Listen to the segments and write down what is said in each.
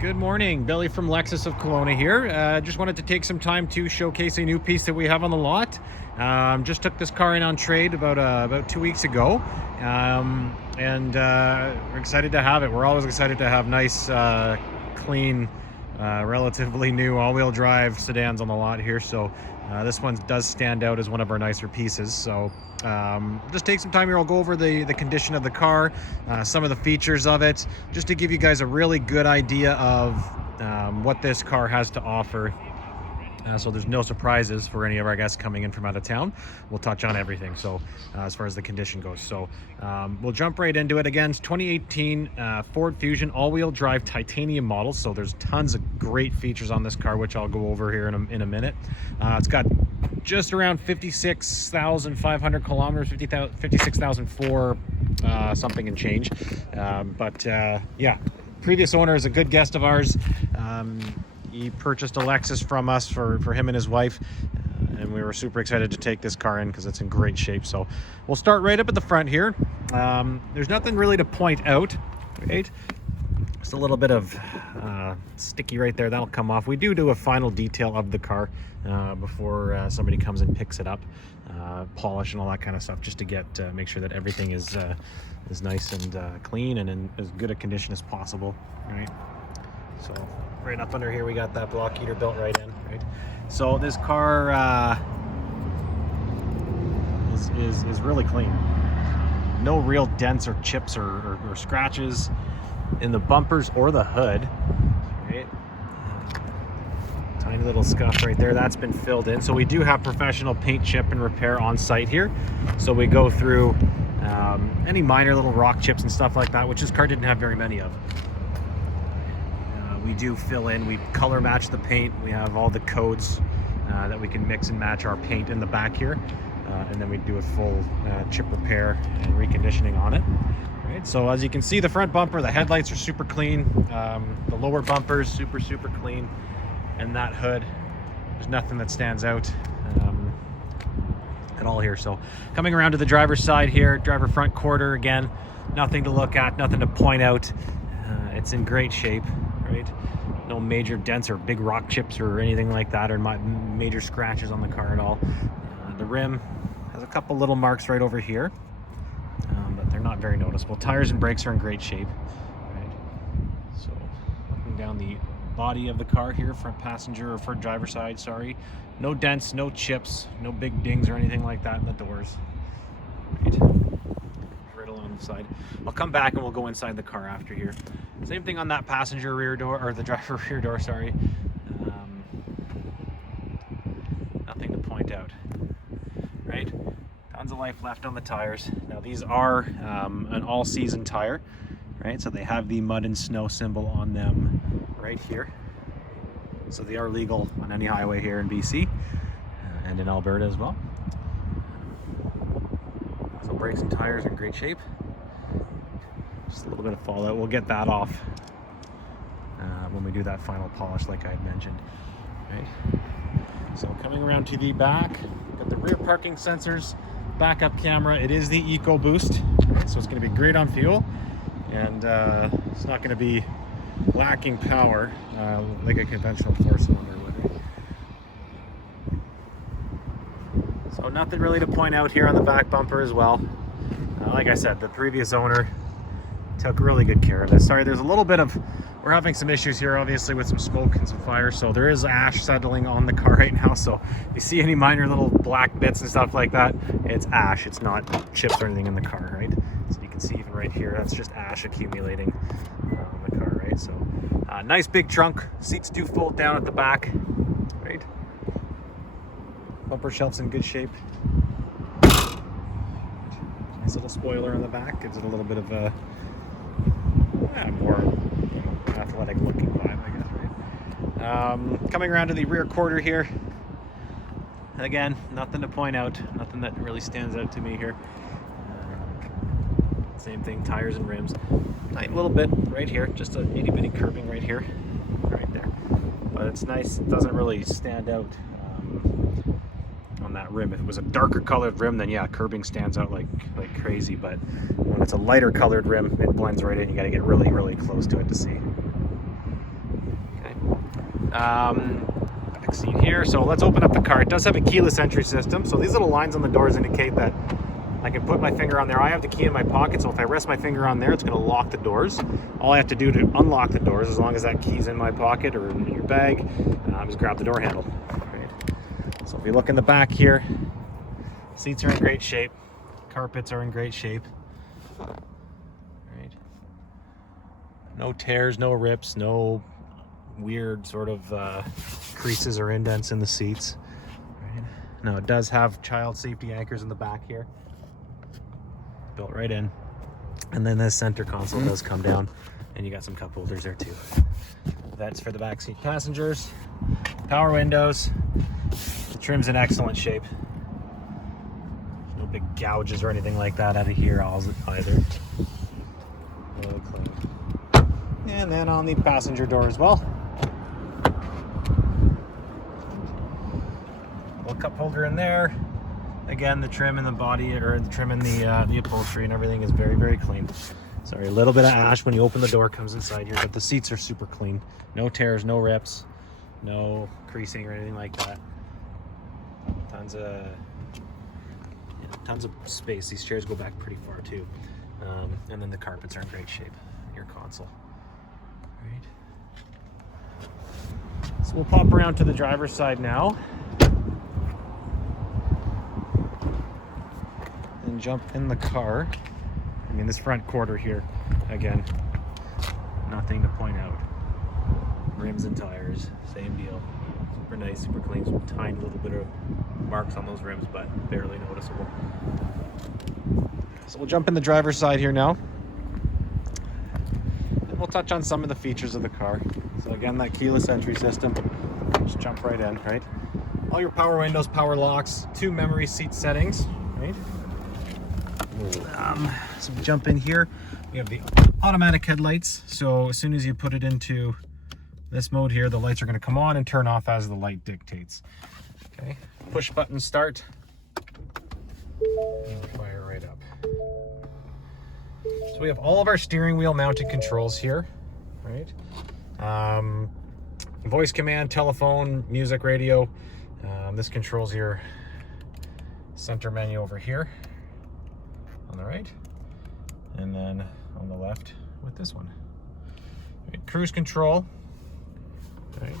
Good morning, Billy from Lexus of Kelowna here. Just wanted to take some time to showcase a new piece that we have on the lot. Just took this car in on trade about 2 weeks ago, and we're excited to have it. We're always excited to have nice, clean, relatively new all-wheel drive sedans on the lot here. So this one does stand out as one of our nicer pieces. So just take some time here. I'll go over the condition of the car, some of the features of it, just to give you guys a really good idea of what this car has to offer. So there's no surprises for any of our guests coming in from out of town. We'll touch on everything. So as far as the condition goes, so we'll jump right into it. Again, it's 2018 Ford Fusion all-wheel drive titanium model. So there's tons of great features on this car, which I'll go over here in a minute. It's got just around 56,500 kilometers, 56,004 something and change. Yeah, previous owner is a good guest of ours. He purchased a Lexus from us for him and his wife, and we were super excited to take this car in because it's in great shape. So we'll start right up at the front here. There's nothing really to point out, right? Just a little bit of sticky right there. That'll come off. We do a final detail of the car before somebody comes and picks it up, polish and all that kind of stuff, just to get make sure that everything is nice and clean and in as good a condition as possible, right? So right up under here we got that block heater built right in, right? So this car is really clean. No real dents or chips or scratches in the bumpers or the hood, right? Tiny little scuff right there, that's been filled in. So we do have professional paint, chip, and repair on site here. So we go through any minor little rock chips and stuff like that, which this car didn't have very many of. We do fill in, we color match the paint. We have all the codes that we can mix and match our paint in the back here. And then we do a full chip repair and reconditioning on it. Right, so as you can see, the front bumper, the headlights are super clean. The lower bumpers, super clean. And that hood, there's nothing that stands out at all here. So coming around to the driver's side here, driver front quarter, again, nothing to look at, nothing to point out. It's in great shape. Right? No major dents or big rock chips or anything like that, or major scratches on the car at all. The rim has a couple little marks right over here, but they're not very noticeable. Tires and brakes are in great shape. Right? So looking down the body of the car here, front passenger or front driver side, sorry. No dents, no chips, no big dings or anything like that in the doors. Right? Right along the side. I'll come back and we'll go inside the car after here. Same thing on that passenger rear door, or the driver rear door, sorry. Nothing to point out, right? Tons of life left on the tires. Now these are an all-season tire, right? So they have the mud and snow symbol on them right here. So they are legal on any highway here in BC and in Alberta as well. So brakes and tires are in great shape. Just a little bit of fallout. We'll get that off when we do that final polish, like I had mentioned. Right. So coming around to the back, got the rear parking sensors, backup camera. It is the EcoBoost, right? So it's going to be great on fuel, and it's not going to be lacking power like a conventional four-cylinder would. So nothing really to point out here on the back bumper as well. Like I said, the previous owner took really good care of this. Sorry, there's a little bit of, we're having some issues here obviously with some smoke and some fire, so there is ash settling on the car right now. So if you see any minor little black bits and stuff like that, it's ash, it's not chips or anything in the car, right? So you can see even right here, that's just ash accumulating on the car, right? So nice big trunk, seats do fold down at the back, right? Bumper shelf's in good shape. Nice little spoiler on the back, gives it a little bit of a more athletic looking vibe, I guess, right? Coming around to the rear quarter here, again, nothing to point out, nothing that really stands out to me here. Same thing, tires and rims, tiny little bit right here, just a itty bitty curving right here, right there, but it's nice. It doesn't really stand out on that rim. If it was a darker colored rim, then yeah, curbing stands out like crazy, but when it's a lighter colored rim, it blends right in. You got to get really close to it to see. Back seat here. So let's open up the car. It does have a keyless entry system. So these little lines on the doors indicate that I can put my finger on there. I have the key in my pocket, so if I rest my finger on there, it's going to lock the doors. All I have to do to unlock the doors, as long as that key's in my pocket or in your bag, is grab the door handle. Right. So if you look in the back here, seats are in great shape. Carpets are in great shape. Right. No tears, no rips, no weird sort of creases or indents in the seats. Right. Now it does have child safety anchors in the back here, built right in, and then this center console does come down, and you got some cup holders there too. That's for the backseat passengers. Power windows. The trim's in excellent shape. No big gouges or anything like that out of here either. Really clean. And then on the passenger door as well, little cup holder in there. Again, the trim in the body, or the trim in the upholstery and everything is very, very clean. Sorry, a little bit of ash when you open the door comes inside here, but the seats are super clean. No tears, no rips, no creasing or anything like that. Tons of space. These chairs go back pretty far too. And then the carpets are in great shape. Your console. Right. So we'll pop around to the driver's side now. And jump in the car. I mean, this front quarter here, again, nothing to point out. Rims and tires, same deal. Super nice, super clean. Some tiny little bit of marks on those rims, but barely noticeable. So we'll jump in the driver's side here now. And we'll touch on some of the features of the car. So again, that keyless entry system, just jump right in, right? All your power windows, power locks, 2 memory seat settings, right? So we jump in here. We have the automatic headlights. So as soon as you put it into this mode here, the lights are going to come on and turn off as the light dictates. Okay, push button start. And fire right up. So we have all of our steering wheel mounted controls here, right? Voice command, telephone, music, radio. This controls your center menu over here on the right, and then on the left with this one. Right, cruise control, right.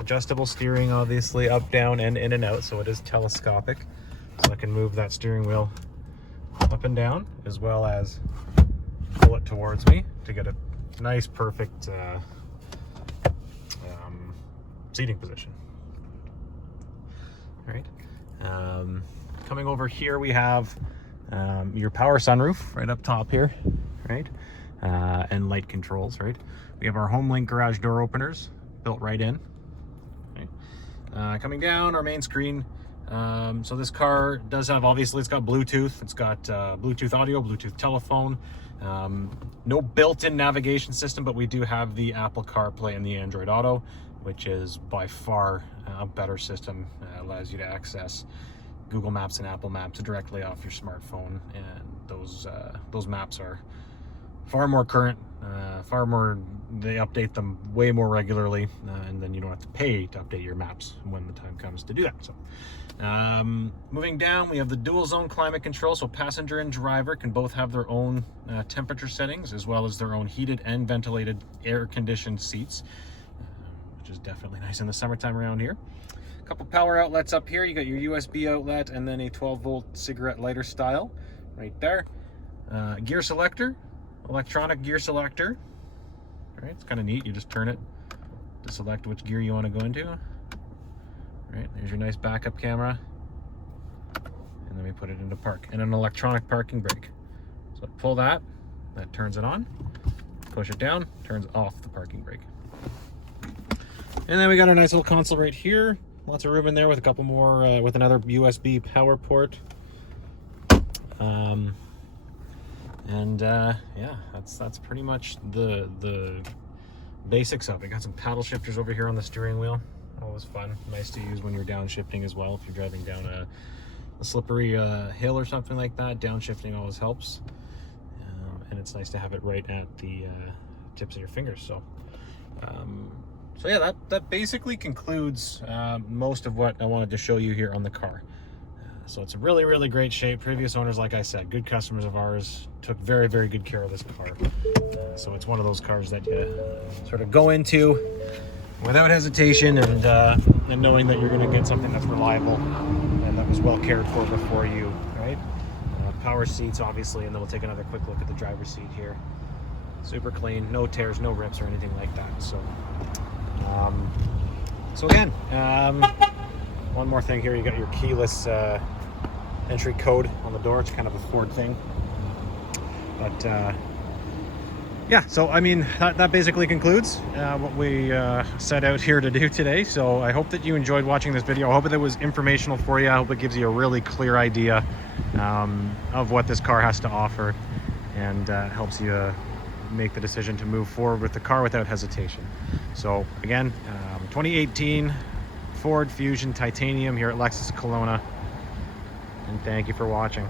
Adjustable steering, obviously up, down, and in and out, so it is telescopic, so I can move that steering wheel up and down, as well as pull it towards me to get a nice, perfect seating position. All right. Coming over here, we have your power sunroof right up top here, right? And light controls, right? We have our HomeLink garage door openers built right in. Right? Coming down, our main screen. So this car does have, obviously, it's got Bluetooth. It's got Bluetooth audio, Bluetooth telephone. No built-in navigation system, but we do have the Apple CarPlay and the Android Auto, which is by far a better system. Allows you to access Google Maps and Apple Maps directly off your smartphone, and those maps are far more current, they update them way more regularly, and then you don't have to pay to update your maps when the time comes to do that. So moving down, we have the dual zone climate control, so passenger and driver can both have their own temperature settings, as well as their own heated and ventilated air conditioned seats, which is definitely nice in the summertime around here. Couple power outlets up here. You got your USB outlet and then a 12-volt cigarette lighter style right there. Gear selector, electronic gear selector. All right, it's kind of neat. You just turn it to select which gear you want to go into. All right, there's your nice backup camera, and then we put it into park, and an electronic parking brake. So pull that turns it on. Push it down, turns off the parking brake. And then we got our nice little console right here. Lots of room in there with a couple more, with another USB power port. Yeah, that's pretty much the basics of it. Got some paddle shifters over here on the steering wheel. Always fun, nice to use when you're downshifting as well. If you're driving down a slippery hill or something like that, downshifting always helps. And it's nice to have it right at the tips of your fingers. So So yeah, that basically concludes most of what I wanted to show you here on the car. So it's a really, really great shape. Previous owners, like I said, good customers of ours, took very, very good care of this car. So it's one of those cars that you sort of go into without hesitation, and knowing that you're going to get something that's reliable and that was well cared for before you, right? Power seats, obviously, and then we'll take another quick look at the driver's seat here. Super clean, no tears, no rips or anything like that. So, so again, one more thing here. You got your keyless entry code on the door. It's kind of a Ford thing, but yeah. So I mean, that basically concludes what we set out here to do today. So I hope that you enjoyed watching this video. I hope that it was informational for you. I hope it gives you a really clear idea of what this car has to offer, and helps you make the decision to move forward with the car without hesitation. So again, 2018 Ford Fusion Titanium here at Lexus Kelowna, and thank you for watching.